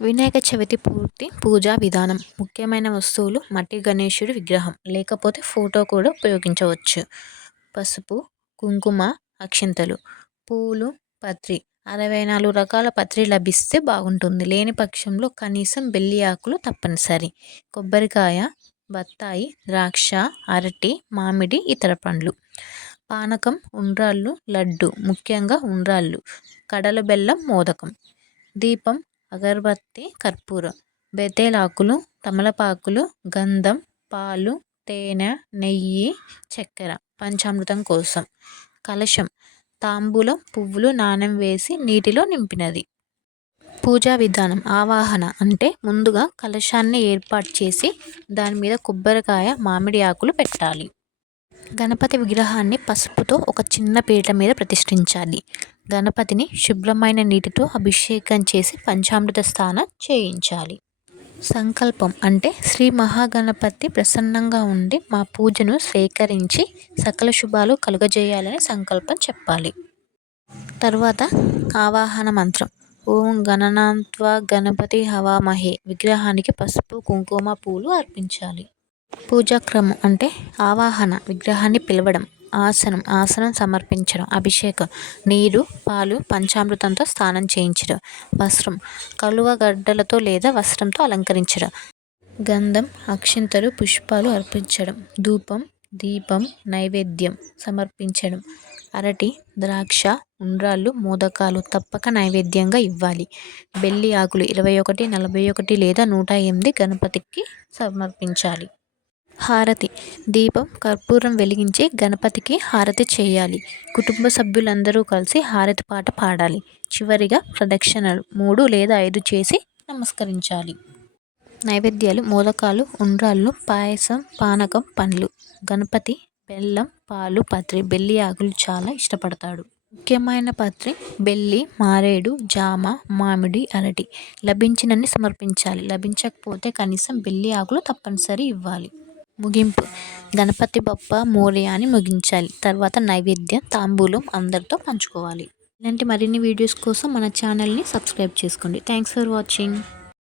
వినాయక చవితి పూర్తి పూజా విధానం ముఖ్యమైన వస్తువులు మట్టి గణేశుడి విగ్రహం లేకపోతే ఫోటో కూడా ఉపయోగించవచ్చు. పసుపు కుంకుమ అక్షింతలు పూలు పత్రి అరవై నాలుగు రకాల పత్రి లభిస్తే బాగుంటుంది. లేని పక్షంలో కనీసం బెల్లి ఆకులు తప్పనిసరి. కొబ్బరికాయ బత్తాయి ద్రాక్ష అరటి మామిడి ఇతర పండ్లు. పానకం ఉండ్రాళ్ళు లడ్డు ముఖ్యంగా ఉండ్రాళ్ళు కడల బెల్లం మోదకం. దీపం అగరబత్తి కర్పూరం. బెతేలాకులు తమలపాకులు గంధం పాలు తేనె నెయ్యి చక్కెర పంచామృతం కోసం. కలశం తాంబూలం పువ్వులు నాణెం వేసి నీటిలో నింపినది. పూజా విధానం ఆవాహన అంటే ముందుగా కలశాన్ని ఏర్పాటు చేసి దాని మీద కొబ్బరికాయ మామిడి ఆకులు పెట్టాలి. గణపతి విగ్రహాన్ని పసుపుతో ఒక చిన్న పీట మీద ప్రతిష్ఠించాలి. గణపతిని శుభ్రమైన నీటితో అభిషేకం చేసి పంచామృత స్నానం చేయించాలి. సంకల్పం అంటే శ్రీ మహాగణపతి ప్రసన్నంగా ఉండి మా పూజను స్వీకరించి సకల శుభాలు కలుగజేయాలని సంకల్పం చెప్పాలి. తర్వాత ఆవాహన మంత్రం. ఓం గణనాంత్వ గణపతి హవామహే. విగ్రహానికి పసుపు కుంకుమ పూలు అర్పించాలి. పూజాక్రమం అంటే ఆవాహన విగ్రహాన్ని పిలవడం ఆసనం ఆసనం సమర్పించడం అభిషేకం నీరు పాలు పంచామృతంతో స్నానం చేయించడం వస్త్రం కలువ గడ్డలతో లేదా వస్త్రంతో అలంకరించడం గంధం అక్షింతలు పుష్పాలు అర్పించడం ధూపం దీపం నైవేద్యం సమర్పించడం అరటి ద్రాక్ష ఉండ్రాళ్ళు మోదకాలు తప్పక నైవేద్యంగా ఇవ్వాలి. బెల్లి ఆకులు ఇరవై ఒకటి నలభై ఒకటి లేదా నూట ఎనిమిది గణపతికి సమర్పించాలి. హారతి. దీపం కర్పూరం వెలిగించి గణపతికి హారతి చేయాలి. కుటుంబ సభ్యులందరూ కలిసి హారతి పాట పాడాలి. చివరిగా ప్రదక్షిణలు మూడు లేదా ఐదు చేసి నమస్కరించాలి. నైవేద్యాలు మూలకాలు ఉండ్రాళ్ళు పాయసం పానకం పండ్లు. గణపతి బెల్లం పాలు పత్రి. బెల్లి ఆకులు చాలా ఇష్టపడతాడు. ముఖ్యమైన పత్రి బెల్లి మారేడు జామ మామిడి అరటి. లభించినన్ని సమర్పించాలి. లభించకపోతే కనీసం బెల్లి ఆకులు తప్పనిసరి ఇవ్వాలి. ముగింపు. గణపతి బప్ప మోరియా అని ముగించాలి. తర్వాత నైవేద్యం తాంబూలం అందరితో పంచుకోవాలి. ఇలాంటి మరిన్ని వీడియోస్ కోసం మన ఛానల్ని సబ్స్క్రైబ్ చేసుకోండి. Thanks for watching